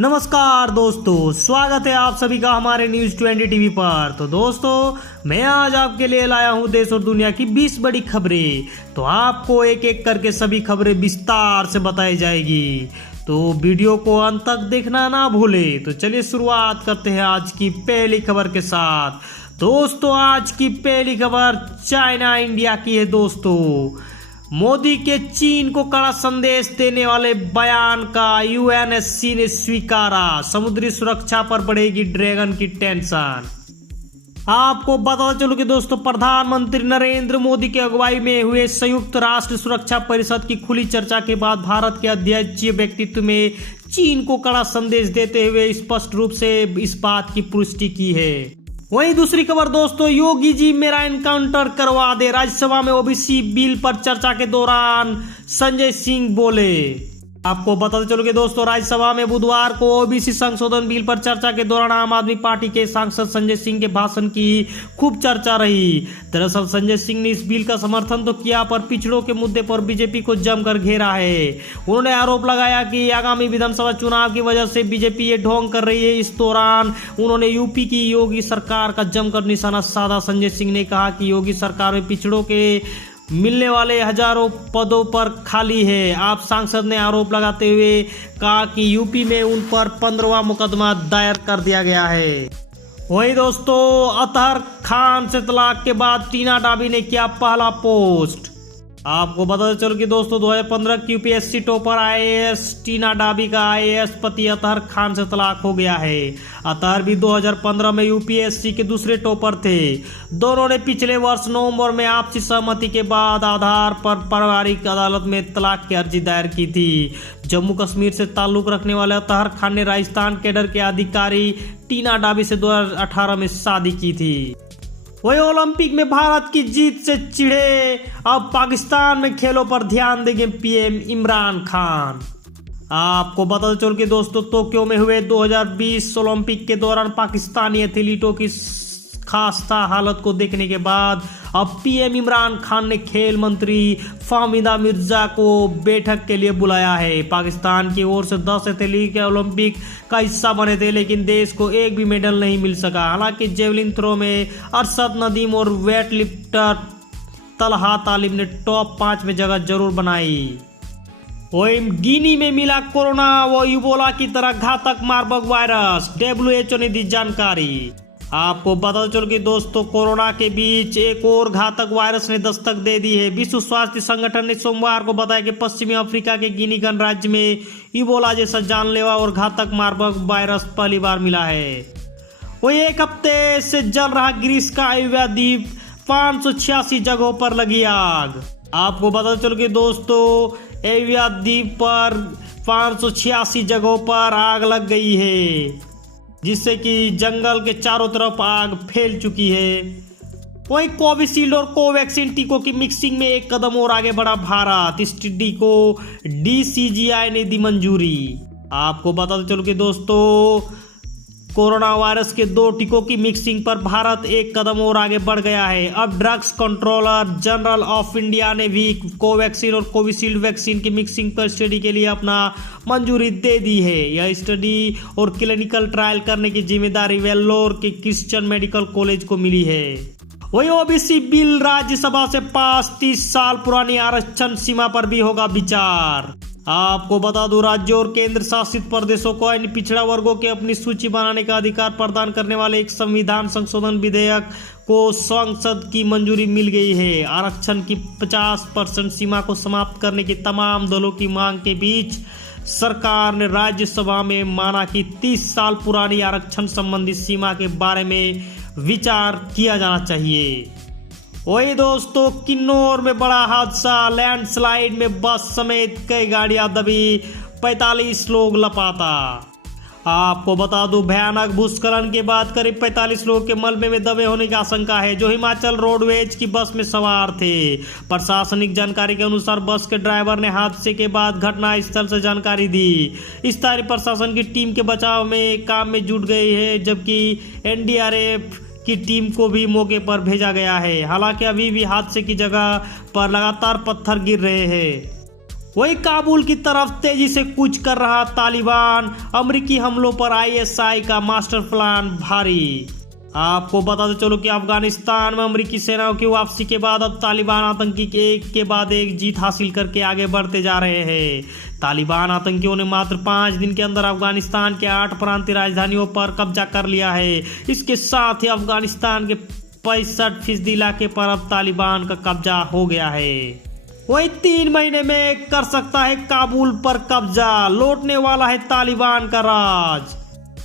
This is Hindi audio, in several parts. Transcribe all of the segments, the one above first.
नमस्कार दोस्तों, स्वागत है आप सभी का हमारे न्यूज 20 टीवी पर। तो दोस्तों, मैं आज आपके लिए लाया हूं देश और दुनिया की 20 बड़ी खबरें। तो आपको एक एक करके सभी खबरें विस्तार से बताई जाएगी, तो वीडियो को अंत तक देखना ना भूले। तो चलिए शुरुआत करते हैं आज की पहली खबर के साथ। दोस्तों, आज की पहली खबर चाइना इंडिया की है। दोस्तों, मोदी के चीन को कड़ा संदेश देने वाले बयान का यूएनएससी ने स्वीकारा। समुद्री सुरक्षा पर बढ़ेगी ड्रैगन की टेंशन। आपको बता चलो कि दोस्तों, प्रधानमंत्री नरेंद्र मोदी की अगुवाई में हुए संयुक्त राष्ट्र सुरक्षा परिषद की खुली चर्चा के बाद भारत के अध्यक्षीय व्यक्तित्व में चीन को कड़ा संदेश देते हुए स्पष्ट रूप से इस बात की पुष्टि की है। वहीं दूसरी खबर दोस्तों, योगी जी मेरा एनकाउंटर करवा दे। राज्यसभा में ओबीसी बिल पर चर्चा के दौरान संजय सिंह बोले। आपको बताते चलो कि दोस्तों, राज्यसभा में बुधवार को ओबीसी संशोधन बिल पर चर्चा के दौरान आम आदमी पार्टी के सांसद संजय सिंह के भाषण की खूब चर्चा रही। दरअसल संजय सिंह ने इस बिल का समर्थन तो किया, पर पिछड़ों के मुद्दे पर बीजेपी को जमकर घेरा है। उन्होंने आरोप लगाया कि आगामी विधानसभा चुनाव की वजह से बीजेपी ये ढोंग कर रही है। इस दौरान उन्होंने यूपी की योगी सरकार का जमकर निशाना साधा। संजय सिंह ने कहा कि योगी सरकार में पिछड़ों के मिलने वाले हजारों पदों पर खाली है। आप सांसद ने आरोप लगाते हुए कहा कि यूपी में उन पर 15वां मुकदमा दायर कर दिया गया है। वहीं दोस्तों, अतहर खान से तलाक के बाद टीना डाबी ने किया पहला पोस्ट। आपको बता चलो कि दोस्तों, 2015 की यूपीएससी टॉपर आईएएस टीना डाबी का आईएएस पति अतहर खान से तलाक हो गया है। अतहर भी 2015 में यूपीएससी के दूसरे टॉपर थे। दोनों ने पिछले वर्ष नवंबर में आपसी सहमति के बाद आधार पर पारिवारिक अदालत में तलाक की अर्जी दायर की थी। जम्मू कश्मीर से ताल्लुक रखने वाले अतहर खान ने राजस्थान कैडर के अधिकारी टीना डाबी से 2018 में शादी की थी। वही ओलंपिक में भारत की जीत से चिढ़े, अब पाकिस्तान में खेलों पर ध्यान देंगे पीएम इमरान खान। आपको बता चलो कि दोस्तों, टोक्यो में हुए 2020 ओलंपिक के दौरान पाकिस्तानी एथलीटों की खास्ता हालत को देखने के बाद अब पीएम इमरान खान ने खेल मंत्री फाहमीदा मिर्जा को बैठक के लिए बुलाया है। पाकिस्तान की ओर से 10 एथलीट ओलंपिक का हिस्सा बने थे, लेकिन देश को एक भी मेडल नहीं मिल सका। हालांकि जेवलिन थ्रो में अरशद नदीम और वेट लिफ्टर तलहा तालिब ने टॉप 5 में जगह जरूर बनाई। वहीं गिनी में मिला कोरोना व इबोला की तरह घातक मार्बर्ग वायरस, WHO ने दी जानकारी। आपको बता चलो कि दोस्तों, कोरोना के बीच एक और घातक वायरस ने दस्तक दे दी है। विश्व स्वास्थ्य संगठन ने सोमवार को बताया कि पश्चिमी अफ्रीका के गिनी गणराज्य में इबोला जैसा जानलेवा और घातक मार्बर्ग वायरस पहली बार मिला है। वही एक हफ्ते से जल रहा ग्रीस का एविया द्वीप, 586 जगहों पर लगी आग। आपको बता चलो कि दोस्तों, एविया द्वीप पर 586 जगहों पर आग लग गई है, जिससे कि जंगल के चारों तरफ आग फैल चुकी है। वहीं कोविशील्ड और कोवैक्सीन टीकों की मिक्सिंग में एक कदम और आगे बढ़ा भारत। इस टीके को DCGI ने दी मंजूरी। आपको बता चलो कि दोस्तों, कोरोना वायरस के 2 टीकों की मिक्सिंग पर भारत एक कदम और आगे बढ़ गया है। अब drugs controller general of India ने भी कोवैक्सीन और कोविशील्ड वैक्सीन की मिक्सिंग पर स्टडी के लिए अपना मंजूरी दे दी है। यह स्टडी और क्लिनिकल ट्रायल करने की जिम्मेदारी वेल्लोर के क्रिश्चियन मेडिकल कॉलेज को मिली है। वही ओबीसी बिल राज्यसभा से पास, 30 साल पुरानी आरक्षण सीमा पर भी होगा विचार। आपको बता दूं, राज्यों और केंद्र शासित प्रदेशों को इन पिछड़ा वर्गों के अपनी सूची बनाने का अधिकार प्रदान करने वाले एक संविधान संशोधन विधेयक को संसद की मंजूरी मिल गई है। आरक्षण की 50% सीमा को समाप्त करने की तमाम दलों की मांग के बीच सरकार ने राज्यसभा में माना कि 30 साल पुरानी आरक्षण संबंधी सीमा के बारे में विचार किया जाना चाहिए। वही दोस्तों, किन्नौर में बड़ा हादसा, लैंडस्लाइड में बस समेत कई गाड़ियां दबी, 45 लोग लापता। आपको बता दूं, भयानक भूस्खलन के बाद करीब 45 लोगों के मलबे में दबे होने की आशंका है, जो हिमाचल रोडवेज की बस में सवार थे। प्रशासनिक जानकारी के अनुसार बस के ड्राइवर ने हादसे के बाद घटना स्थल से जानकारी दी। स्थानीय प्रशासन की टीम के बचाव में काम में जुट गई है, जबकि NDRF की टीम को भी मौके पर भेजा गया है। हालांकि अभी भी हादसे की जगह पर लगातार पत्थर गिर रहे हैं। वही काबुल की तरफ तेजी से कूच कर रहा तालिबान, अमेरिकी हमलों पर आईएसआई का मास्टर प्लान भारी। आपको बताते चलो कि अफगानिस्तान में अमेरिकी सेनाओं की वापसी के बाद अब तालिबान आतंकी एक के बाद एक जीत हासिल करके आगे बढ़ते जा रहे हैं। तालिबान आतंकियों ने मात्र 5 दिन के अंदर अफगानिस्तान के 8 प्रांतीय राजधानियों पर कब्जा कर लिया है। इसके साथ ही अफगानिस्तान के 65% इलाके पर अब तालिबान का कब्जा हो गया है। वही 3 महीने में कर सकता है काबुल पर कब्जा, लौटने वाला है तालिबान का राज।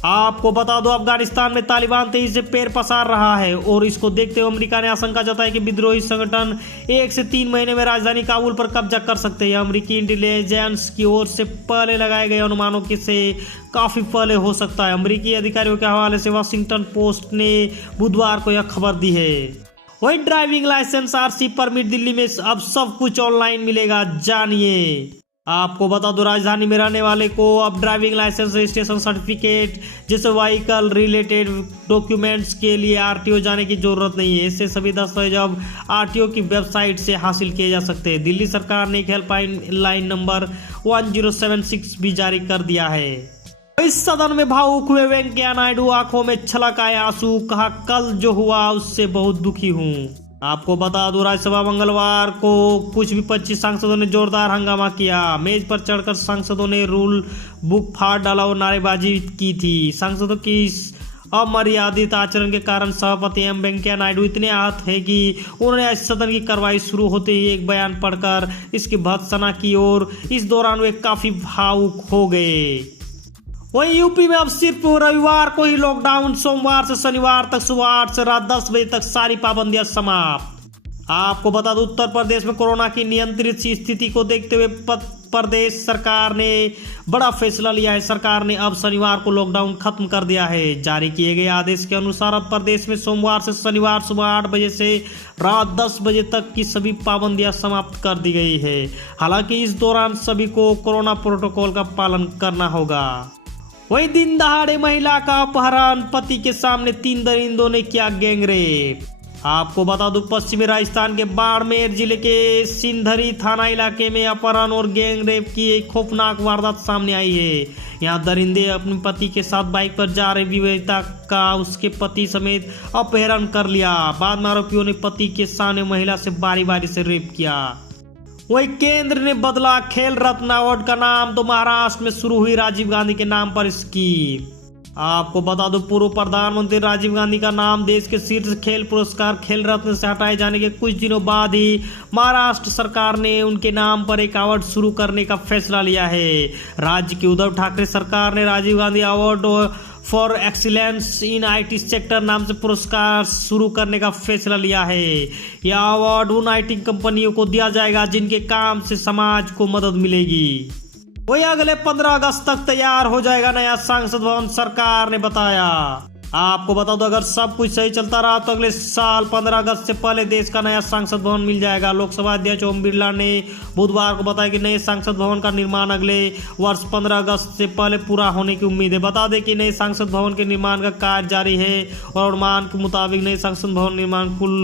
आपको बता दो अफगानिस्तान में तालिबान तेजी से पैर पसार रहा है और इसको देखते हुए अमेरिका ने आशंका जताई कि विद्रोही संगठन 1 से 3 महीने में राजधानी काबुल पर कब्जा कर सकते हैं। अमेरिकी इंटेलिजेंस की ओर से पहले लगाए गए अनुमानों के से काफी पहले हो सकता है। अमेरिकी अधिकारियों के हवाले से वाशिंगटन पोस्ट ने बुधवार को यह खबर दी है। वही driving licence, RC permit Delhi में अब सब कुछ ऑनलाइन मिलेगा, जानिए। आपको बता दो राजधानी में रहने वाले को अब ड्राइविंग लाइसेंस, रजिस्ट्रेशन सर्टिफिकेट जैसे व्हीकल रिलेटेड डॉक्यूमेंट्स के लिए आरटीओ जाने की जरूरत नहीं है। इससे सभी दस्तावेज अब आरटीओ की वेबसाइट से हासिल किए जा सकते हैं। दिल्ली सरकार ने एक हेल्पलाइन लाइन नंबर 1076 भी जारी कर दिया है। इस सदन में भावुक हुए वेंकैया नायडू, आंखों में छलक आए आंसू, कहा कल जो हुआ उससे बहुत दुखी हूँ। आपको बता दो राज्यसभा मंगलवार को कुछ विपक्षी सांसदों ने जोरदार हंगामा किया। मेज पर चढ़कर सांसदों ने रूल बुक फाड़ डाला और नारेबाजी की थी। सांसदों की इस अमर्यादित आचरण के कारण सभापति एम वेंकैया नायडू इतने आहत है कि उन्होंने आज सदन की कार्रवाई शुरू होते ही एक बयान पढ़कर इसकी भर्त्सना की और इस दौरान वे काफी भावुक हो गए। वहीं यूपी में अब सिर्फ रविवार को ही लॉकडाउन, सोमवार से शनिवार तक सुबह 8 से रात 10 बजे तक सारी पाबंदियां समाप्त। आपको बता दूं उत्तर प्रदेश में कोरोना की नियंत्रित स्थिति को देखते हुए प्रदेश सरकार ने बड़ा फैसला लिया है। सरकार ने अब शनिवार को लॉकडाउन खत्म कर दिया है। जारी किए गए आदेश के अनुसार अब प्रदेश में सोमवार से शनिवार सुबह 8 बजे से रात 10 बजे तक की सभी पाबंदियां समाप्त कर दी गई है। हालांकि इस दौरान सभी को कोरोना प्रोटोकॉल का पालन करना होगा। वही दिन दहाड़े महिला का अपहरण, पति के सामने 3 दरिंदों ने किया गैंगरेप। आपको बता दूं पश्चिमी राजस्थान के बाड़मेर जिले के सिंधरी थाना इलाके में अपहरण और गैंगरेप की एक खौफनाक वारदात सामने आई है। यहां दरिंदे अपने पति के साथ बाइक पर जा रहे विवेकिता का उसके पति समेत अपहरण कर लिया। बाद में आरोपियों ने पति के सामने महिला से बारी बारी से रेप किया। वही केंद्र ने बदला खेल रत्न अवार्ड का नाम, तो महाराष्ट्र में शुरू हुई राजीव गांधी के नाम पर स्कीम। आपको बता दो पूर्व प्रधानमंत्री राजीव गांधी का नाम देश के शीर्ष खेल पुरस्कार खेल रत्न से हटाए जाने के कुछ दिनों बाद ही महाराष्ट्र सरकार ने उनके नाम पर एक अवार्ड शुरू करने का फैसला लिया है। राज्य की उद्धव ठाकरे सरकार ने Rajiv Gandhi award for excellence in IT sector नाम से पुरस्कार शुरू करने का फैसला लिया है। यह अवार्ड उन आईटी कंपनियों को दिया जाएगा जिनके काम से समाज को मदद मिलेगी। वही अगले 15 अगस्त तक तैयार हो जाएगा नया संसद भवन, सरकार ने बताया। आपको बता दो अगर सब कुछ सही चलता रहा तो अगले साल 15 अगस्त से पहले देश का नया संसद भवन मिल जाएगा। लोकसभा अध्यक्ष ओम बिरला ने बुधवार को बताया कि नए संसद भवन का निर्माण अगले वर्ष 15 अगस्त से पहले पूरा होने की उम्मीद है। बता दें कि नए संसद भवन के निर्माण का कार्य जारी है और अनुमान के मुताबिक नए संसद भवन निर्माण कुल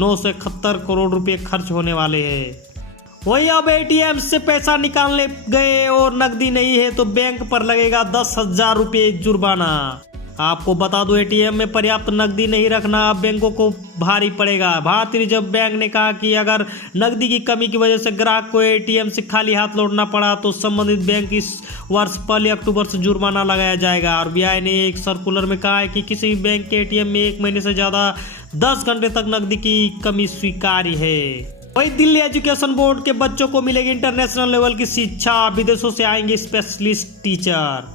971 करोड़ रुपए खर्च होने वाले हैं। वही अब एटीएम से पैसा निकालने गए और नकदी नहीं है तो बैंक पर लगेगा 10,000 रुपये जुर्माना। आपको बता दो एटीएम में पर्याप्त नकदी नहीं रखना अब बैंकों को भारी पड़ेगा। भारतीय रिजर्व बैंक ने कहा कि अगर नकदी की कमी की वजह से ग्राहक को एटीएम से खाली हाथ लौटना पड़ा तो संबंधित बैंक इस वर्ष 1 अक्टूबर से जुर्माना लगाया जाएगा। आरबीआई ने एक सर्कुलर में कहा है कि किसी भी बैंक के एटीएम में 1 महीने से ज्यादा 10 घंटे तक नकदी की कमी स्वीकार्य है। वही दिल्ली एजुकेशन बोर्ड के बच्चों को मिलेगी इंटरनेशनल लेवल की शिक्षा, विदेशों से आएंगे स्पेशलिस्ट टीचर।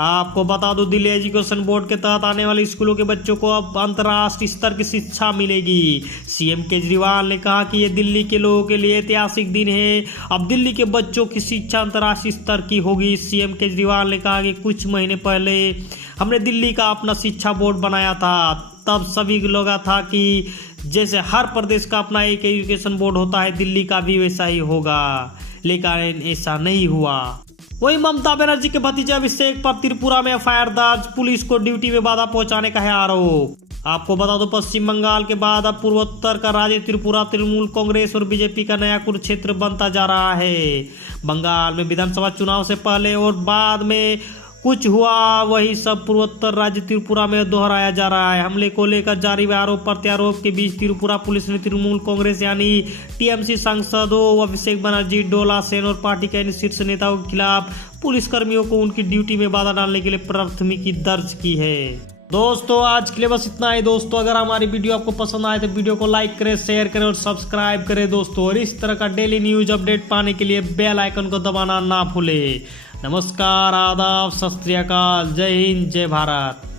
आपको बता दो दिल्ली एजुकेशन बोर्ड के तहत आने वाले स्कूलों के बच्चों को अब अंतर्राष्ट्रीय स्तर की शिक्षा मिलेगी। सीएम केजरीवाल ने कहा कि ये दिल्ली के लोगों के लिए ऐतिहासिक दिन है। अब दिल्ली के बच्चों की शिक्षा अंतर्राष्ट्रीय स्तर की होगी। सीएम केजरीवाल ने कहा कि कुछ महीने पहले हमने दिल्ली का अपना शिक्षा बोर्ड बनाया था। तब सभी लोग था कि जैसे हर प्रदेश का अपना एक एजुकेशन बोर्ड होता है दिल्ली का भी वैसा ही होगा, लेकिन ऐसा नहीं हुआ। वही ममता बनर्जी के भतीजे अभिषेक पर त्रिपुरा में एफआईआर दर्ज, पुलिस को ड्यूटी में बाधा पहुंचाने का है आरोप। आपको बता दो पश्चिम बंगाल के बाद अब पूर्वोत्तर का राज्य त्रिपुरा तृणमूल कांग्रेस और बीजेपी का नया कुरुक्षेत्र बनता जा रहा है। बंगाल में विधानसभा चुनाव से पहले और बाद में कुछ हुआ वही सब पूर्वोत्तर राज्य त्रिपुरा में दोहराया जा रहा है। हमले को लेकर जारी आरोप प्रत्यारोप के बीच त्रिपुरा पुलिस ने तृणमूल कांग्रेस यानी टीएमसी सांसदों अभिषेक बनर्जी, डोला सेन और पार्टी के अन्य शीर्ष नेताओं के खिलाफ पुलिसकर्मियों को उनकी ड्यूटी में बाधा डालने के लिए प्राथमिकी दर्ज की है। दोस्तों आज के लिए बस इतना ही। दोस्तों अगर हमारी वीडियो आपको पसंद आए तो वीडियो को लाइक करें, शेयर करें और सब्सक्राइब करें दोस्तों। और इस तरह का डेली न्यूज अपडेट पाने के लिए बेल आइकन को दबाना ना भूलें। नमस्कार, आदाब, सत श्री अकाल, जय हिंद, जय भारत।